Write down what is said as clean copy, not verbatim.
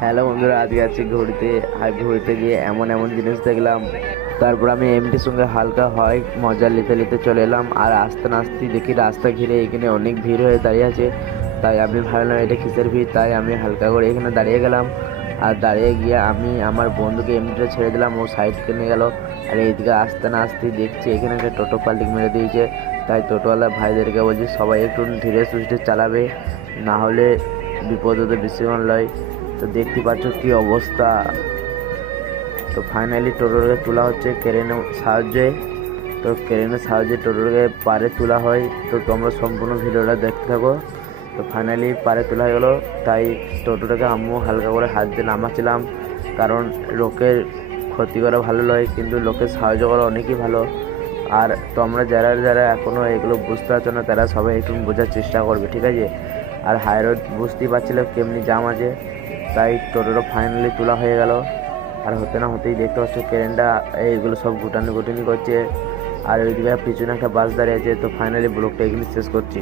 Hello বন্ধুরা, আজকে আছি ঘুরতে। আর ঘুরতে গিয়ে এমন এমন জিনিস দেখলাম। তারপর আমি এমটির সঙ্গে হালকা হয় মজা নিতে নিতে চলে এলাম। আর আস্তে না আসতেই দেখি রাস্তা ঘিরে এখানে অনেক ভিড় হয়ে দাঁড়িয়ে আছে। তাই আমি ভাবলাম এটা কিসের ভিড়, তাই আমি হালকা করে এখানে দাঁড়িয়ে গেলাম। আর দাঁড়িয়ে গিয়ে আমি আমার বন্ধুকে এমটিটা ছেড়ে দিলাম, ও সাইডকে নিয়ে গেল। আর এইদিকে আসতে না আসতেই দেখছি এখানে একটা টোটো পাল্টি মেরে দিয়েছে। তাই টোটোওয়ালা ভাইদেরকে বলছি সবাই একটু ধীরে সুস্থে চালাবে, না হলে বিপদ হতে বেশিক্ষণ লয়। তো দেখতে পাচ্ছ কি অবস্থা। তো ফাইনালি টোটোটাকে তোলা হচ্ছে ক্রেনের সাহায্যে। তো ক্রেনের সাহায্যে টোটোটাকে পারে তোলা হয়। তো তোমরা সম্পূর্ণ ভিডিওটা দেখতে থাকো। তো ফাইনালি পারে তোলা হয়ে গেলো। তাই টোটোটাকে আমিও হালকা করে হাত দিয়ে নামাচ্ছিলাম, কারণ লোকের ক্ষতি করা ভালো নয়, কিন্তু লোকের সাহায্য করা অনেকই ভালো। আর তোমরা যারা যারা এখনও এগুলো বুঝতে পারছো না, তারা সবাই একটু বোঝার চেষ্টা করবে, ঠিক আছে? আর হাই রোড বুঝতেই পারছিলে কেমনি জাম আছে। তাই টোটোটা ফাইনালি তোলা হয়ে গেল। আর হতে না হতেই দেখতে পাচ্ছ ক্রেনটা এইগুলো সব গুটানি গুটানি করছে। আর ওইদিকে পিছনে একটা বাস দাঁড়িয়ে আছে। তো ফাইনালি ব্লগটা এখানে শেষ করছি।